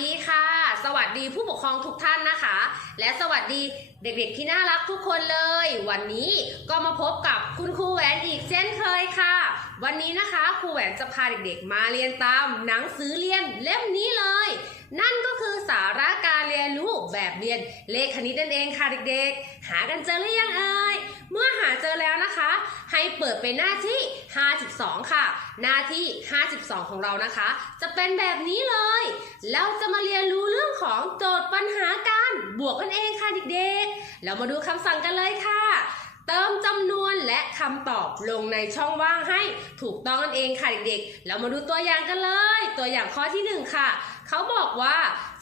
ดีค่ะ สวัสดีผู้ปกครองทุกท่านนะคะ และสวัสดีเด็กๆที่น่ารักทุกคนเลย วันนี้ก็มาพบกับคุณครูแหวนอีกเช่นเคยค่ะ วันนี้นะคะครูแหวนจะพาเด็กๆ มาเรียนตามหนังสือเรียนเล่มนี้เลย นั่นก็คือสาระการเรียนรู้แบบเรียนเลขคณิตนั่นเองค่ะเด็กๆ หากันเจอหรือยังเอ่ยเมื่อหาเจอแล้วนะคะ ให้เปิดไปหน้าที่ 52 ค่ะ หน้าที่ 52 ของเรานะคะ จะเป็นแบบนี้เลย เราจะมาเรียนรู้เรื่องของโจทย์ปัญหาการบวกกันเองค่ะเด็กๆ เรามาดูคำสั่งกันเลยค่ะ เติมจำนวนและคำตอบลงในช่องว่างให้ถูกต้องนั่นเองค่ะเด็กๆ เรามาดูตัวอย่างกันเลย ตัวอย่างข้อที่หนึ่งค่ะ เขาบอกว่า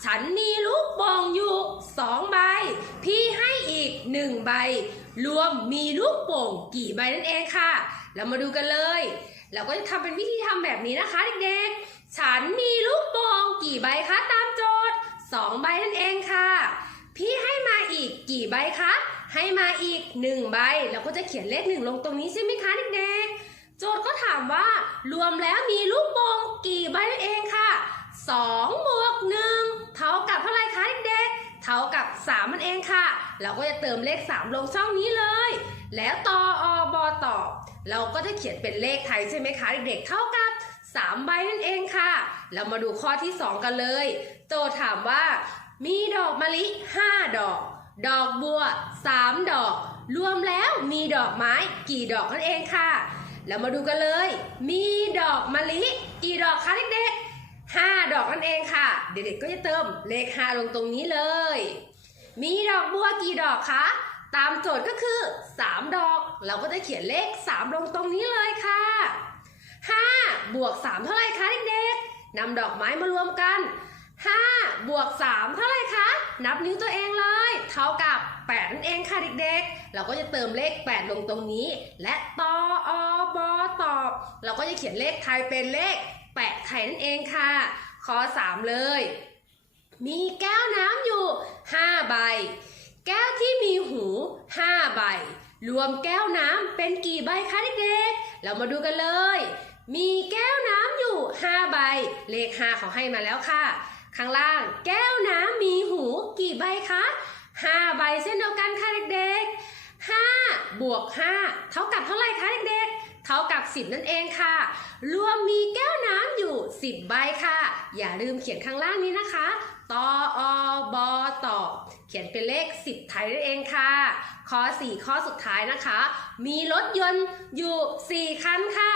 ฉันมีลูกโป่งอยู่สองใบ พี่ให้อีกหนึ่งใบ รวมมีลูกโป่งกี่ใบนั่นเองค่ะ เรามาดูกันเลย เราก็จะทำเป็นวิธีทำแบบนี้นะคะเด็กๆ ฉันมีลูกโป่งกี่ใบคะตามโจทย์สองใบนั่นเองค่ะ พี่ให้มาอีกกี่ใบคะ ให้มาอีกหนึ่งใบ เราก็จะเขียนเลขหนึ่งลงตรงนี้ใช่ไหมคะเด็กๆ โจทย์ก็ถามว่ารวมแล้วมีลูกโป่งกี่ใบนั่นเองค่ะสองบวกหนึ่งเท่ากับเท่าไรคะเด็กๆ เท่ากับ สามมันเองค่ะ เราก็จะเติมเลขสามลงช่องนี้เลย แล้วตออบอตอบเราก็จะเขียนเป็นเลขไทยใช่ไหมคะเด็กๆเท่ากับ 3 ใบนั่นเองค่ะ เรามาดูข้อที่ 2 กันเลย โจทย์ถามว่า มีดอกมะลิ 5 ดอก ดอกบัว 3 ดอก รวมแล้วมีดอกไม้กี่ดอกนั่นเองค่ะเรามาดูกันเลย มีดอกมะลิ กี่ดอกคะเด็กๆ5ดอกนั่นเองค่ะ เด็กๆก็จะเติมเลข5ลงตรงนี้เลย มีดอกบัวกี่ดอกคะ ตามโจทย์ก็คือ 3 ดอก เราก็จะเขียนเลข 3 ลงตรงนี้เลยค่ะ 5 บวก 3 เท่าไรคะเด็กๆนำดอกไม้มารวมกัน 5 บวก 3 เท่าไรคะ นับนิ้วตัวเองเลย เท่ากับ 8 นั่นเองค่ะเด็กๆ เราก็จะเติมเลข 8 ลงตรงนี้ และตออบอตอบ เราก็จะเขียนเลขไทยเป็นเลข 8 ไทยนั่นเองค่ะข้อ3เลย มีแก้วน้ำอยู่5ใบ แก้วที่มีหู5ใบ รวมแก้วน้ำเป็นกี่ใบคะเด็กๆ เรามาดูกันเลย มีแก้วน้ำอยู่5ใบ เลข5เขาให้มาแล้วค่ะ ข้างล่างแก้วน้ำมีหูกี่ใบคะ5ใบเช่นเดียวกันค่ะเด็กๆ5บวก5เท่ากับเท่าไหร่คะเด็กๆ เท่ากับ10นั่นเองค่ะ รวมมีแก้ว 10 ใบค่ะ อย่าลืมเขียนข้างล่างนี้นะคะ ตออบอตอเขียนเป็นเลข 10 ไทยนั่นเองค่ะ ข้อ 4 ข้อสุดท้ายนะคะ มีรถยนต์อยู่ 4 คันค่ะ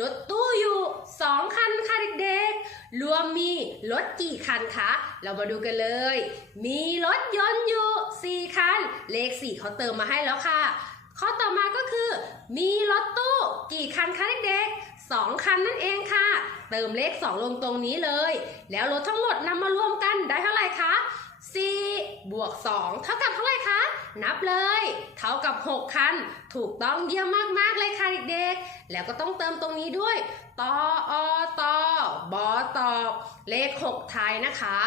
รถตู้อยู่ 2 คันค่ะเด็กๆ รวมมีรถกี่คันคะ เรามาดูกันเลย มีรถยนต์อยู่ 4 คัน เลข 4 เขาเติมมาให้แล้วค่ะ ข้อต่อมาก็คือ มีรถตู้กี่คันคะเด็กๆ 2 คันนั่นเองค่ะ เติมเลข 2 ลงตรงนี้เลย แล้วรถทั้งหมดนำมารวมกันได้เท่าไหร่คะ 4 บวก 2 เท่ากับเท่าไหร่คะ นับเลย เท่ากับ 6 คัน ถูกต้องเยี่ยมมาก ๆ เลยค่ะเด็กๆ แล้วก็ต้องเติมตรงนี้ด้วยตออตอบอตอบเลข6ไทยนะคะ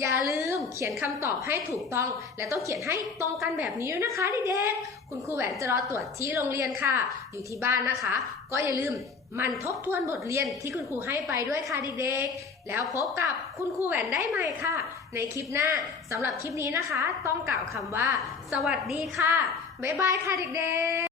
อย่าลืมเขียนคำตอบให้ถูกต้อง และต้องเขียนให้ตรงกันแบบนี้ด้วยนะคะเด็กๆ คุณครูแหวนจะรอตรวจที่โรงเรียนค่ะ อยู่ที่บ้านนะคะ ก็อย่าลืม มันทบทวนบทเรียนที่คุณครูให้ไปด้วยค่ะเด็กๆ แล้วพบกับคุณครูแหวนได้ใหม่ค่ะ ในคลิปหน้าสำหรับคลิปนี้นะคะ ต้องกล่าวคำว่า สวัสดีค่ะ บ๊ายบายค่ะเด็กๆ